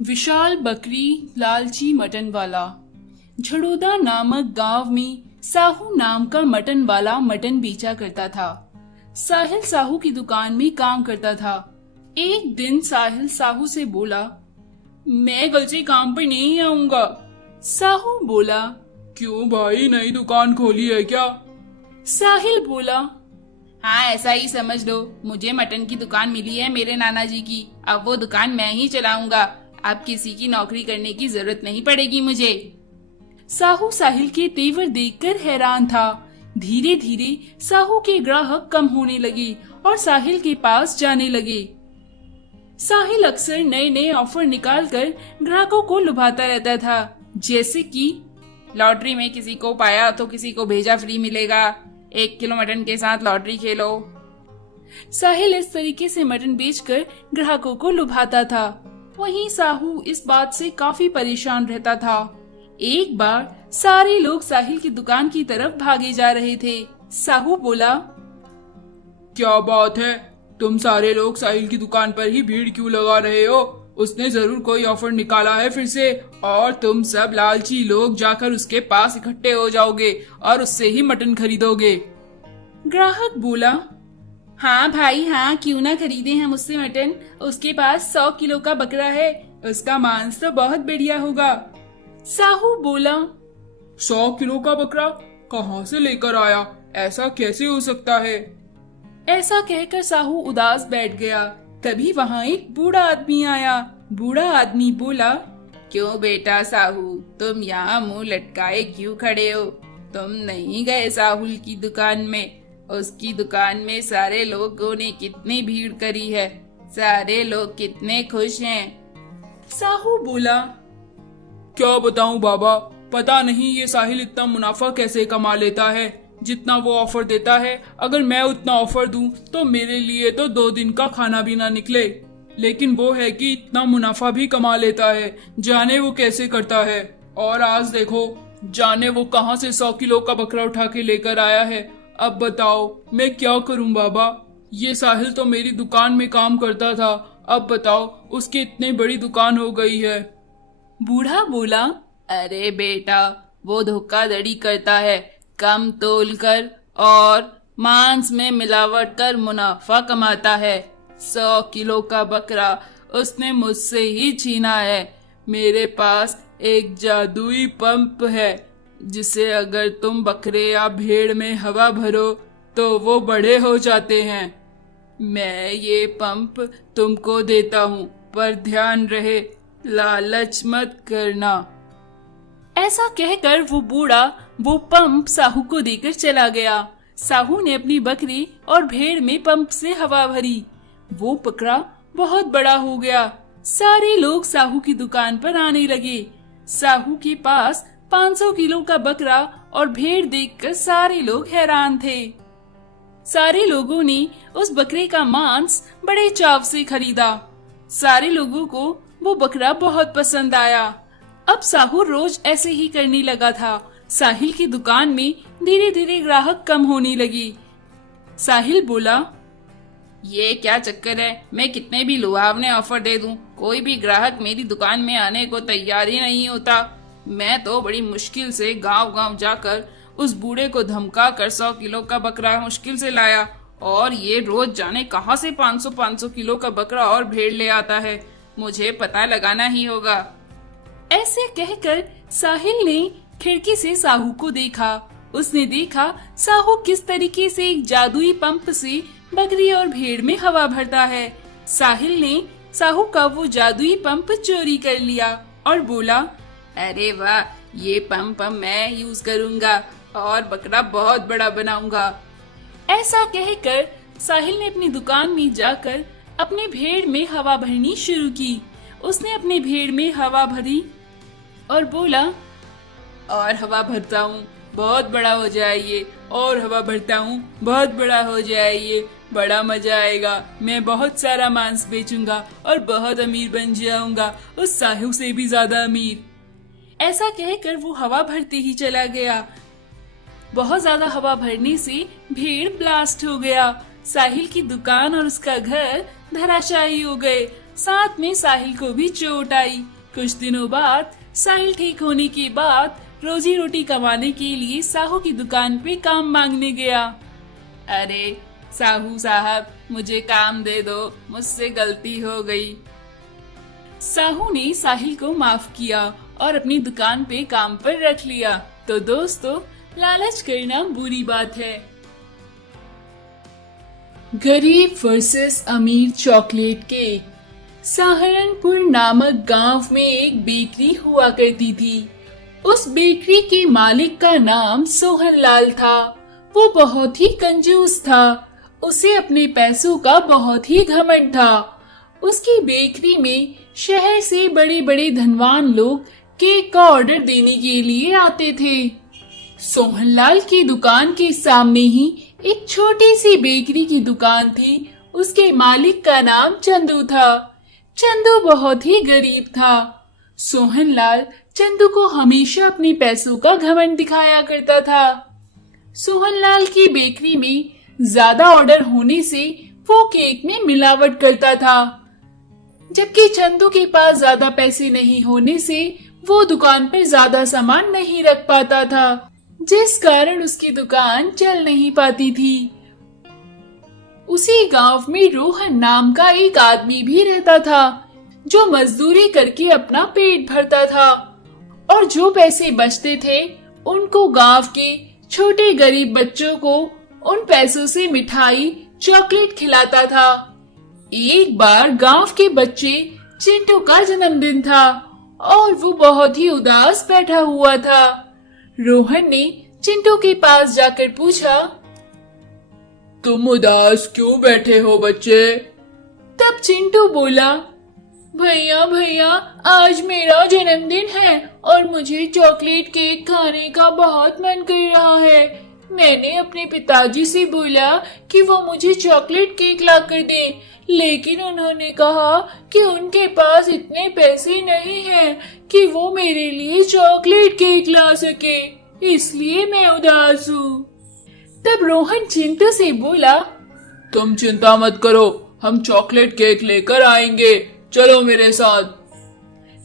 विशाल बकरी लालची मटन वाला। झड़ोदा नामक गांव में साहू नाम का मटन वाला मटन बेचा करता था। साहिल साहू की दुकान में काम करता था। एक दिन साहिल साहू से बोला, मैं कल से काम पर नहीं आऊंगा। साहू बोला, क्यों भाई, नई दुकान खोली है क्या? साहिल बोला, हाँ ऐसा ही समझ लो, मुझे मटन की दुकान मिली है मेरे नाना जी की, अब वो दुकान मैं ही चलाऊंगा, अब किसी की नौकरी करने की जरूरत नहीं पड़ेगी मुझे। साहू साहिल के तेवर देखकर हैरान था। धीरे धीरे साहू के ग्राहक कम होने लगे और साहिल के पास जाने लगे। साहिल अक्सर नए नए ऑफर निकालकर ग्राहकों को लुभाता रहता था, जैसे कि लॉटरी में किसी को पाया तो किसी को भेजा फ्री मिलेगा, 1 किलो मटन के साथ लॉटरी खेलो। साहिल इस तरीके से मटन बेचकर ग्राहकों को लुभाता था। वहीं साहू इस बात से काफी परेशान रहता था। एक बार सारे लोग साहिल की दुकान की तरफ भागे जा रहे थे। साहू बोला, क्या बात है, तुम सारे लोग साहिल की दुकान पर ही भीड़ क्यों लगा रहे हो? उसने जरूर कोई ऑफर निकाला है फिर से, और तुम सब लालची लोग जाकर उसके पास इकट्ठे हो जाओगे और उससे ही मटन खरीदोगे। ग्राहक बोला, हाँ भाई हाँ, क्यों ना खरीदे हम उससे मटन, उसके पास 100 किलो का बकरा है, उसका मांस तो बहुत बढ़िया होगा। साहू बोला, 100 किलो का बकरा कहाँ से लेकर आया, ऐसा कैसे हो सकता है? ऐसा कहकर साहू उदास बैठ गया। तभी वहाँ एक बूढ़ा आदमी आया। बूढ़ा आदमी बोला, क्यों बेटा साहू, तुम यहाँ मुंह लटकाए क्यों खड़े हो? तुम नहीं गए साहुल की दुकान में? उसकी दुकान में सारे लोगों ने कितनी भीड़ करी है, सारे लोग कितने खुश हैं। साहू बोला, क्या बताऊं बाबा, पता नहीं ये साहिल इतना मुनाफा कैसे कमा लेता है, जितना वो ऑफर देता है अगर मैं उतना ऑफर दूं तो मेरे लिए तो 2 दिन का खाना भी ना निकले, लेकिन वो है कि इतना मुनाफा भी कमा लेता है, जाने वो कैसे करता है। और आज देखो, जाने वो कहां से 100 किलो का बकरा उठा के लेकर आया है। अब बताओ मैं क्या करूं बाबा, ये साहिल तो मेरी दुकान में काम करता था, अब बताओ उसकी इतनी बड़ी दुकान हो गई है। बूढ़ा बोला, अरे बेटा, वो धोखाधड़ी करता है, कम तोल कर और मांस में मिलावट कर मुनाफा कमाता है। 100 किलो का बकरा उसने मुझसे ही छीना है। मेरे पास एक जादुई पंप है, जिसे अगर तुम बकरे या भेड़ में हवा भरो तो वो बड़े हो जाते हैं। मैं ये पंप तुमको देता हूँ, पर ध्यान रहे लालच मत करना। ऐसा कहकर वो बूढ़ा वो पंप साहू को देकर चला गया। साहू ने अपनी बकरी और भेड़ में पंप से हवा भरी। वो बकरा बहुत बड़ा हो गया। सारे लोग साहू की दुकान पर आने लगे। साहू के पास 500 किलो का बकरा और भेड़ देखकर सारे लोग हैरान थे। सारे लोगों ने उस बकरे का मांस बड़े चाव से खरीदा। सारे लोगों को वो बकरा बहुत पसंद आया। अब साहू रोज ऐसे ही करने लगा था। साहिल की दुकान में धीरे धीरे ग्राहक कम होने लगे। साहिल बोला, ये क्या चक्कर है, मैं कितने भी लुभावने ऑफर दे दूं, कोई भी ग्राहक मेरी दुकान में आने को तैयार ही नहीं होता। मैं तो बड़ी मुश्किल से गांव गांव जाकर उस बूढ़े को धमका कर 100 किलो का बकरा मुश्किल से लाया, और ये रोज जाने कहां से 500 किलो का बकरा और भेड़ ले आता है, मुझे पता लगाना ही होगा। ऐसे कहकर साहिल ने खिड़की से साहू को देखा। उसने देखा साहू किस तरीके से एक जादुई पंप से बकरी और भेड़ में हवा भरता है। साहिल ने साहू का वो जादुई पंप चोरी कर लिया और बोला, अरे वाह, ये पंप मैं यूज करूंगा और बकरा बहुत बड़ा बनाऊंगा। ऐसा कहकर साहिल ने अपनी दुकान में जाकर अपने भेड़ में हवा भरनी शुरू की। उसने अपने भेड़ में हवा भरी और बोला, और हवा भरता हूँ, बहुत बड़ा हो जाए ये, और हवा भरता हूँ, बहुत बड़ा हो जाए ये, बड़ा मजा आएगा, मैं बहुत सारा मांस बेचूंगा और बहुत अमीर बन जाऊंगा, उस साहू से भी ज्यादा अमीर। ऐसा कहकर वो हवा भरते ही चला गया। बहुत ज्यादा हवा भरने से भेड़ ब्लास्ट हो गया। साहिल की दुकान और उसका घर धराशायी हो गए। साथ में साहिल को भी चोट आई। कुछ दिनों बाद साहिल ठीक होने के बाद रोजी रोटी कमाने के लिए साहू की दुकान पे काम मांगने गया। अरे साहू साहब, मुझे काम दे दो, मुझसे गलती हो गई। साहू ने साहिल को माफ किया और अपनी दुकान पे काम पर रख लिया। तो दोस्तों, लालच करना बुरी बात है। गरीब वर्सेस अमीर चॉकलेट केक। सहारनपुर नामक गांव में एक बेकरी हुआ करती थी। उस बेकरी के मालिक का नाम सोहनलाल था। वो बहुत ही कंजूस था। उसे अपने पैसों का बहुत ही घमंड था। उसकी बेकरी में शहर से बड़े बड़े धनवान लोग केक का ऑर्डर देने के लिए आते थे। सोहनलाल की दुकान के सामने ही एक छोटी सी बेकरी की दुकान थी। उसके मालिक का नाम चंदू था। चंदू बहुत ही गरीब था। सोहनलाल चंदू को हमेशा अपने पैसों का घमंड दिखाया करता था। सोहनलाल की बेकरी में ज्यादा ऑर्डर होने से वो केक में मिलावट करता था, जबकि चंदू के पास ज्यादा पैसे नहीं होने से वो दुकान पर ज्यादा सामान नहीं रख पाता था, जिस कारण उसकी दुकान चल नहीं पाती थी। उसी गांव में रोहन नाम का एक आदमी भी रहता था, जो मजदूरी करके अपना पेट भरता था और जो पैसे बचते थे उनको गांव के छोटे गरीब बच्चों को उन पैसों से मिठाई चॉकलेट खिलाता था। एक बार गांव के बच्चे चिंटू का जन्मदिन था और वो बहुत ही उदास बैठा हुआ था। रोहन ने चिंटू के पास जाकर पूछा, तुम उदास क्यों बैठे हो बच्चे? तब चिंटू बोला, भैया भैया, आज मेरा जन्मदिन है और मुझे चॉकलेट केक खाने का बहुत मन कर रहा है। मैंने अपने पिताजी से बोला कि वो मुझे चॉकलेट केक ला कर दें, लेकिन उन्होंने कहा कि उनके पास इतने पैसे नहीं हैं कि वो मेरे लिए चॉकलेट केक ला सके, इसलिए मैं उदास हूँ। तब रोहन चिंटू से बोला, तुम चिंता मत करो, हम चॉकलेट केक लेकर आएंगे, चलो मेरे साथ।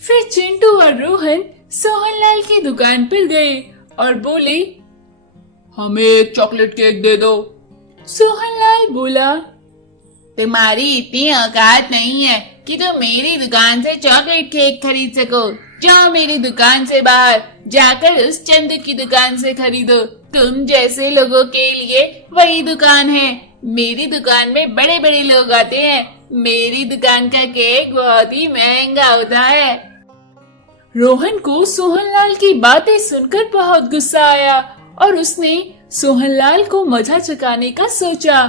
फिर चिंटू और रोहन सोहनलाल की दुकान पर गए और बोले, हमें एक चॉकलेट केक दे दो। सोहनलाल बोला, तुम्हारी इतनी औकात नहीं है कि तुम मेरी दुकान से चॉकलेट केक खरीद सको। जाओ मेरी दुकान से बाहर जाकर उस चंदू की दुकान से खरीदो। तुम जैसे लोगों के लिए वही दुकान है। मेरी दुकान में बड़े बड़े लोग आते हैं। मेरी दुकान का केक बहुत ही महंगा होता है। रोहन को सोहनलाल की बातें सुनकर बहुत गुस्सा आया और उसने सोहनलाल को मजा चखाने का सोचा।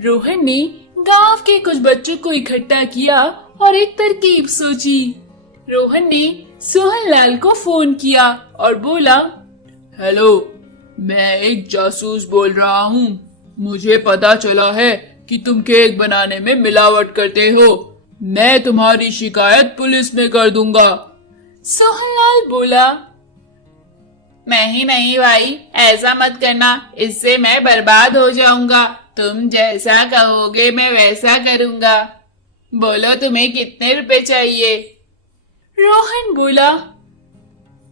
रोहन ने गांव के कुछ बच्चों को इकट्ठा किया और एक तरकीब सोची। रोहन ने सोहनलाल को फोन किया और बोला, हेलो, मैं एक जासूस बोल रहा हूँ। मुझे पता चला है कि तुम केक बनाने में मिलावट करते हो। मैं तुम्हारी शिकायत पुलिस में कर दूंगा। सोहनलाल बोला, नहीं भाई, ऐसा मत करना, इससे मैं बर्बाद हो जाऊंगा। तुम जैसा कहोगे मैं वैसा करूंगा। बोलो तुम्हें कितने रुपए चाहिए? रोहन बोला,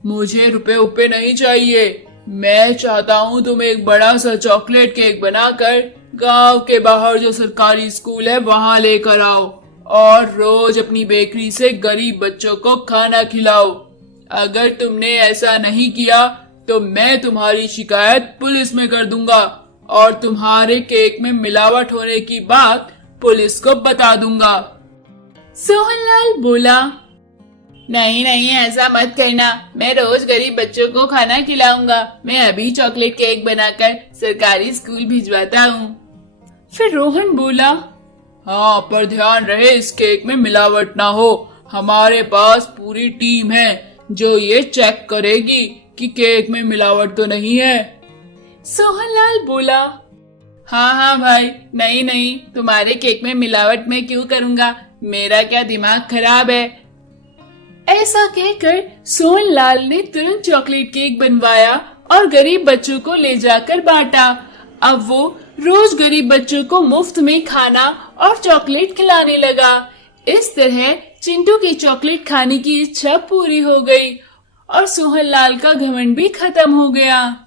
मुझे रुपए नहीं चाहिए। मैं चाहता हूँ तुम एक बड़ा सा चॉकलेट केक बनाकर गांव के बाहर जो सरकारी स्कूल है वहाँ लेकर आओ और रोज अपनी बेकरी से गरीब बच्चों को खाना खिलाओ। अगर तुमने ऐसा नहीं किया तो मैं तुम्हारी शिकायत पुलिस में कर दूंगा और तुम्हारे केक में मिलावट होने की बात पुलिस को बता दूंगा। सोहनलाल बोला, नहीं ऐसा मत करना। मैं रोज गरीब बच्चों को खाना खिलाऊंगा। मैं अभी चॉकलेट केक बनाकर सरकारी स्कूल भिजवाता हूँ। फिर रोहन बोला, हाँ, पर ध्यान रहे इस केक में मिलावट ना हो। हमारे पास पूरी टीम है जो ये चेक करेगी कि केक में मिलावट तो नहीं है। सोहनलाल बोला, हाँ भाई, नहीं, तुम्हारे केक में मिलावट मैं क्यों करूँगा? मेरा क्या दिमाग खराब है? ऐसा कहकर सोहनलाल ने तुरंत चॉकलेट केक बनवाया और गरीब बच्चों को ले जाकर बांटा। अब वो रोज गरीब बच्चों को मुफ्त में खाना और चॉकलेट खिलाने लगा। इस तरह चिंटू की चॉकलेट खाने की इच्छा पूरी हो गई और सोहन लाल का घमंड भी खत्म हो गया।